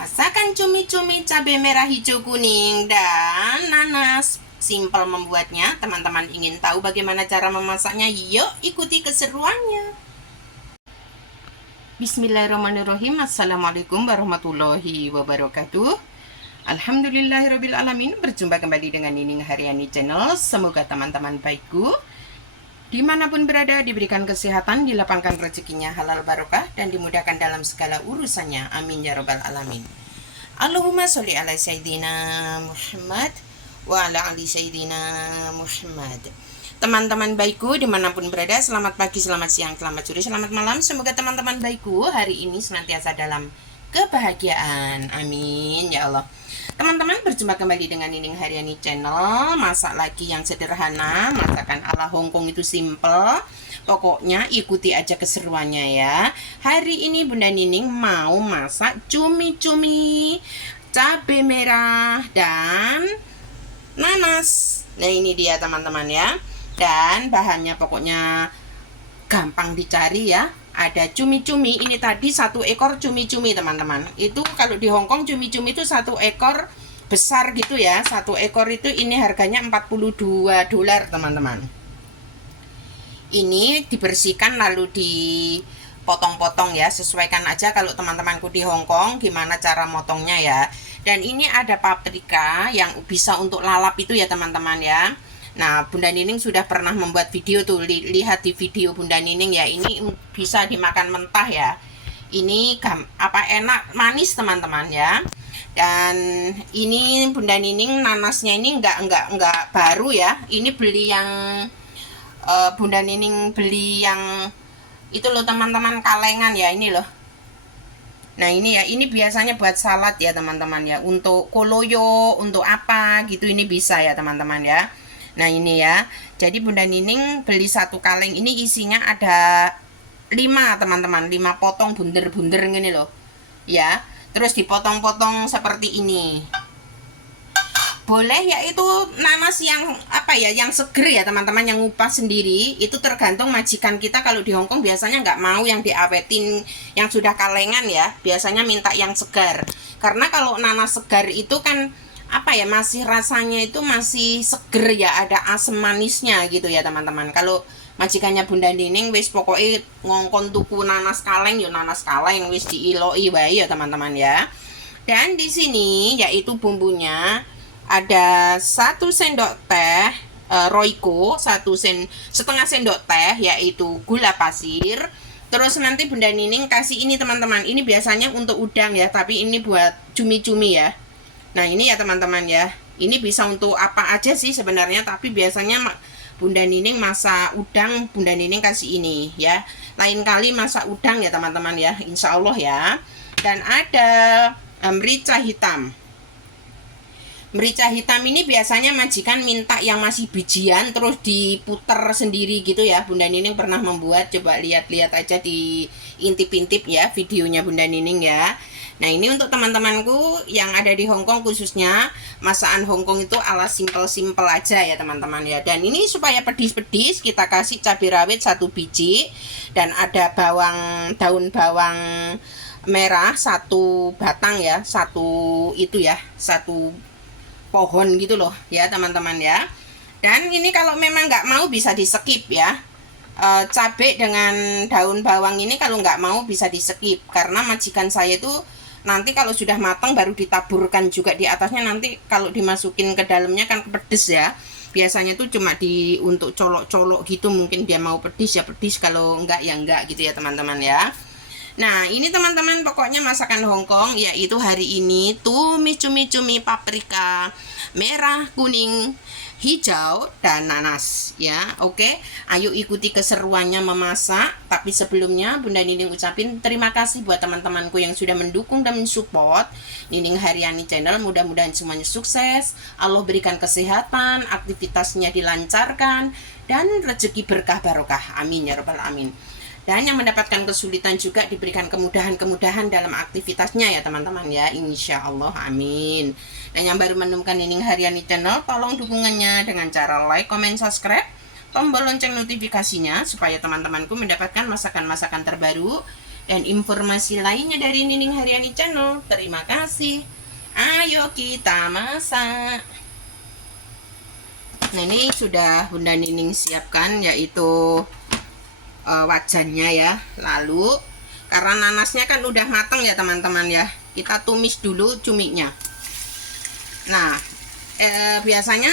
Masakan cumi-cumi cabai merah hijau kuning dan nanas. Simpel membuatnya. Teman-teman ingin tahu bagaimana cara memasaknya? Yuk ikuti keseruannya. Bismillahirrahmanirrahim. Assalamualaikum warahmatullahi wabarakatuh. Alhamdulillahirrabbilalamin. Berjumpa kembali dengan Nining Haryani Channel. Semoga teman-teman baikku dimanapun berada diberikan kesehatan, dilapangkan rezekinya halal barokah, dan dimudahkan dalam segala urusannya. Amin ya robbal alamin. Allahumma sholli ala sayyidina Muhammad wa ala ali sayyidina Muhammad. Teman-teman baikku dimanapun berada, selamat pagi, selamat siang, selamat sore, selamat malam. Semoga teman-teman baikku hari ini senantiasa dalam kebahagiaan. Amin ya Allah. Teman-teman, berjumpa kembali dengan Nining Haryani Channel. Masak lagi yang sederhana, masakan ala Hongkong itu simple. Pokoknya ikuti aja keseruannya ya. Hari ini Bunda Nining mau masak cumi-cumi cabai merah dan nanas. Nah ini dia teman-teman ya. Dan bahannya pokoknya gampang dicari ya. Ada cumi-cumi, ini tadi 1 ekor cumi-cumi teman-teman. Itu kalau di Hongkong cumi-cumi itu 1 ekor besar gitu ya. 1 ekor itu ini harganya $42 teman-teman. Ini dibersihkan lalu dipotong-potong ya. Sesuaikan aja kalau teman-temanku di Hongkong gimana cara motongnya ya. Dan ini ada paprika yang bisa untuk lalap itu ya teman-teman ya. Nah, Bunda Nining sudah pernah membuat video tuh, lihat di video Bunda Nining ya. Ini bisa dimakan mentah ya. Ini enak, manis teman-teman ya. Dan ini Bunda Nining nanasnya ini enggak baru ya. Ini beli yang Bunda Nining beli yang itu loh teman-teman, kalengan ya ini loh. Nah ini ya, ini biasanya buat salad ya teman-teman ya. Untuk koloyo, untuk apa gitu ini bisa ya teman-teman ya. Nah ini ya, jadi Bunda Nining beli 1 kaleng, ini isinya ada 5 teman-teman, 5 potong bunder-bunder gini loh ya. Terus dipotong-potong seperti ini. Boleh ya itu nanas yang yang seger ya teman-teman, yang ngupas sendiri. Itu tergantung majikan kita. Kalau di Hongkong biasanya nggak mau yang diawetin yang sudah kalengan ya, biasanya minta yang segar. Karena kalau nanas segar itu kan masih rasanya itu masih seger ya, ada asam manisnya gitu ya teman-teman. Kalau majikannya Bunda Nining wis pokoknya ngongkon tuku nanas kaleng yo nanas kaleng wis diiloi wae ya teman-teman ya. Dan di sini yaitu bumbunya ada 1 sendok teh Royco, 1,5 sendok teh yaitu gula pasir. Terus nanti Bunda Nining kasih ini teman-teman, ini biasanya untuk udang ya, tapi ini buat cumi-cumi ya. Nah ini ya teman-teman ya, ini bisa untuk apa aja sih sebenarnya, tapi biasanya Bunda Nining masak udang, Bunda Nining kasih ini ya. Lain kali masak udang ya teman-teman ya, insya Allah ya. Dan ada merica hitam. Merica hitam ini biasanya majikan minta yang masih bijian terus diputer sendiri gitu ya. Bunda Nining pernah membuat, coba lihat-lihat aja di intip-intip ya videonya Bunda Nining ya. Nah ini untuk teman-temanku yang ada di Hongkong, khususnya masakan Hongkong itu ala simple-simple aja ya teman-teman ya. Dan ini supaya pedis-pedis kita kasih cabai rawit 1 biji. Dan ada daun bawang merah 1 batang ya, 1 itu ya, 1 pohon gitu loh ya teman-teman ya. Dan ini kalau memang nggak mau bisa di skip ya. Cabai dengan daun bawang ini kalau nggak mau bisa di skip, karena majikan saya itu nanti kalau sudah matang baru ditaburkan juga di atasnya. Nanti kalau dimasukin ke dalamnya kan pedes ya. Biasanya tuh cuma untuk colok-colok gitu, mungkin dia mau pedis ya pedis, kalau enggak ya enggak gitu ya teman-teman ya. Nah ini teman-teman pokoknya masakan Hongkong yaitu hari ini tumis cumi-cumi paprika merah, kuning, hijau, dan nanas ya. Oke, ayo ikuti keseruannya memasak. Tapi sebelumnya Bunda Nining ucapin terima kasih buat teman-temanku yang sudah mendukung dan mensupport Nining Haryani Channel. Mudah-mudahan semuanya sukses, Allah berikan kesehatan, aktivitasnya dilancarkan, dan rezeki berkah barokah. Amin ya robbal alamin. Dan yang mendapatkan kesulitan juga diberikan kemudahan-kemudahan dalam aktivitasnya ya teman-teman ya, insya Allah, amin. Dan yang baru menemukan Nining Haryani Channel, tolong dukungannya dengan cara like, comment, subscribe, tombol lonceng notifikasinya supaya teman-temanku mendapatkan masakan-masakan terbaru dan informasi lainnya dari Nining Haryani Channel. Terima kasih. Ayo kita masak. Nah, ini sudah Bunda Nining siapkan, yaitu wajannya ya. Lalu karena nanasnya kan udah mateng ya teman-teman ya, kita tumis dulu cuminya. Nah, biasanya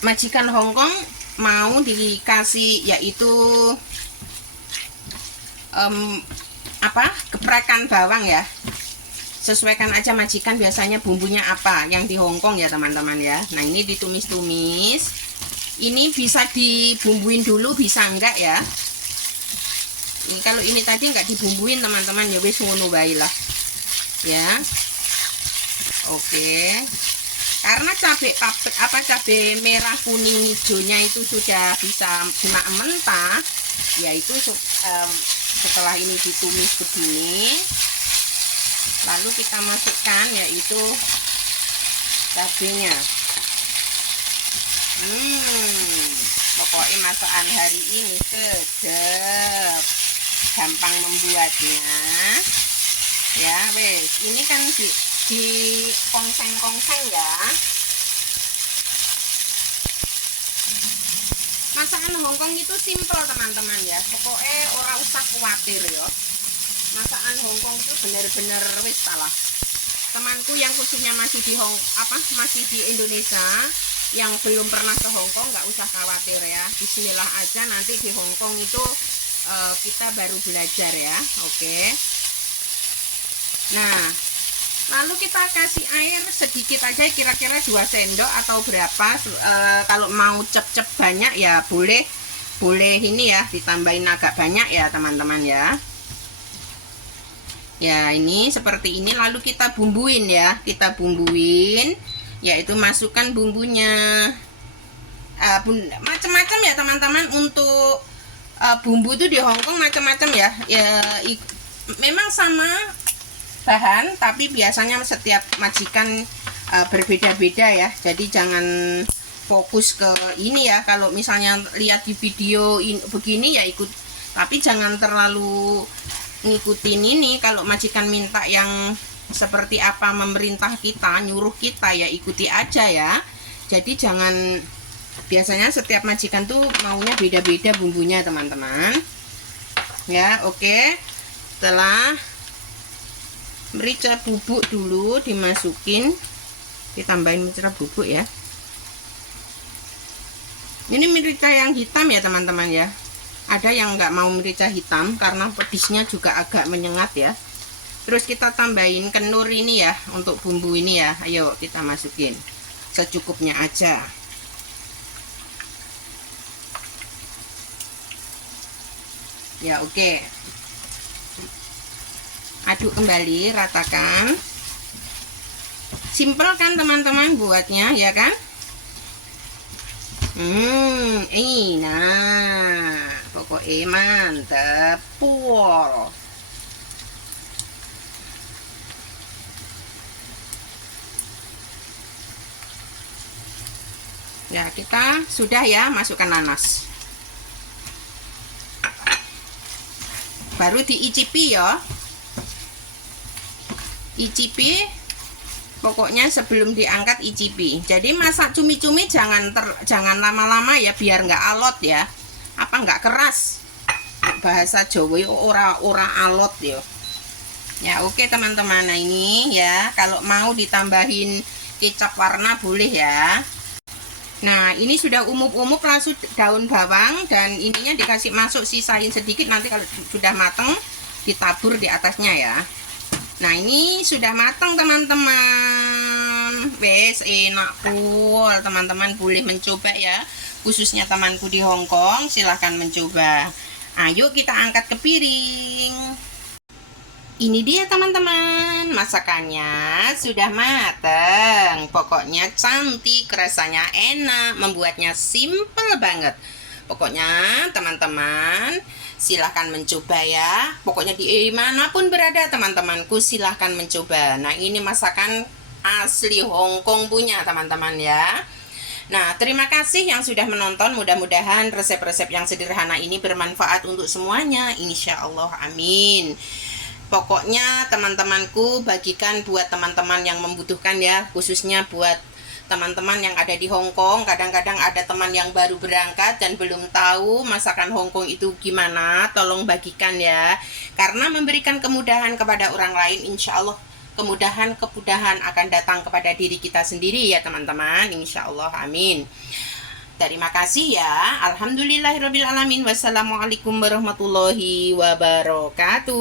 majikan Hongkong mau dikasih yaitu geprekan bawang ya. Sesuaikan aja majikan biasanya bumbunya apa yang di Hongkong ya teman-teman ya. Nah, ini ditumis-tumis. Ini bisa dibumbuin dulu, bisa enggak ya. Ini kalau ini tadi enggak dibumbuin teman-teman ya wis ngono bae lah. Ya. Oke. Karena cabai merah kuning hijaunya itu sudah bisa cuma mentah, yaitu setelah ini ditumis begini, lalu kita masukkan yaitu cabenya. Pokoknya masakan hari ini sedap, gampang membuatnya ya. Wes, ini kan di kongseng-kongseng ya. Masakan Hongkong itu simple teman-teman ya, pokoknya orang usah khawatir ya. Masakan Hongkong itu bener-bener wis salah. Temanku yang khususnya masih di Indonesia, yang belum pernah ke Hongkong nggak usah khawatir ya. Bismillah aja, nanti di Hongkong itu kita baru belajar ya. Oke. Nah, lalu kita kasih air sedikit aja, kira-kira 2 sendok atau berapa. Kalau mau cep-cep banyak ya boleh ini ya, ditambahin agak banyak ya teman-teman ya. Ya, ini seperti ini. Lalu kita bumbuin ya, yaitu masukkan bumbunya macam-macam ya teman-teman. Untuk bumbu itu di Hongkong macam-macam ya. Memang sama bahan, tapi biasanya setiap majikan berbeda-beda ya. Jadi jangan fokus ke ini ya. Kalau misalnya lihat di video begini ya ikut, tapi jangan terlalu ngikutin ini. Kalau majikan minta yang seperti apa, memerintah kita, nyuruh kita, ya ikuti aja ya. Jadi jangan, biasanya setiap majikan tuh maunya beda-beda bumbunya teman-teman ya. Oke, setelah merica bubuk dulu dimasukin, ditambahin merica bubuk ya. Ini merica yang hitam ya teman-teman ya. Ada yang nggak mau merica hitam karena pedisnya juga agak menyengat ya. Terus kita tambahin kenur ini ya untuk bumbu ini ya. Ayo kita masukin secukupnya aja. Ya, oke. Aduk kembali, ratakan. Simple kan teman-teman buatnya ya kan. Nah pokoknya mantep pol. Ya, kita sudah ya masukkan nanas, baru diicipi ya. Icipi, pokoknya sebelum diangkat icipi. Jadi masak cumi-cumi jangan lama-lama ya, biar nggak alot ya, nggak keras. Bahasa Jawa ora alot ya. Ya, oke teman-teman. Nah ini ya, kalau mau ditambahin kecap warna boleh ya. Nah, ini sudah umuk-umuk, langsung daun bawang dan ininya dikasih masuk, sisain sedikit, nanti kalau sudah mateng ditabur di atasnya ya. Nah, ini sudah matang teman-teman. Wes enak pul. Teman-teman boleh mencoba ya. Khususnya temanku di Hongkong, silahkan mencoba. Ayo kita angkat ke piring. Ini dia teman-teman, masakannya sudah matang. Pokoknya cantik, rasanya enak, membuatnya simple banget. Pokoknya teman-teman silahkan mencoba ya. Pokoknya di manapun berada teman-temanku silahkan mencoba. Nah ini masakan asli Hongkong punya teman-teman ya. Nah, terima kasih yang sudah menonton. Mudah-mudahan resep-resep yang sederhana ini bermanfaat untuk semuanya. Insya Allah, amin. Pokoknya teman-temanku bagikan buat teman-teman yang membutuhkan ya, khususnya buat teman-teman yang ada di Hong Kong. Kadang-kadang ada teman yang baru berangkat dan belum tahu masakan Hong Kong itu gimana. Tolong bagikan ya, karena memberikan kemudahan kepada orang lain, insya Allah kemudahan akan datang kepada diri kita sendiri ya teman-teman, insya Allah, amin. Terima kasih ya. Alhamdulillahirrabbilalamin. Wassalamualaikum warahmatullahi wabarakatuh.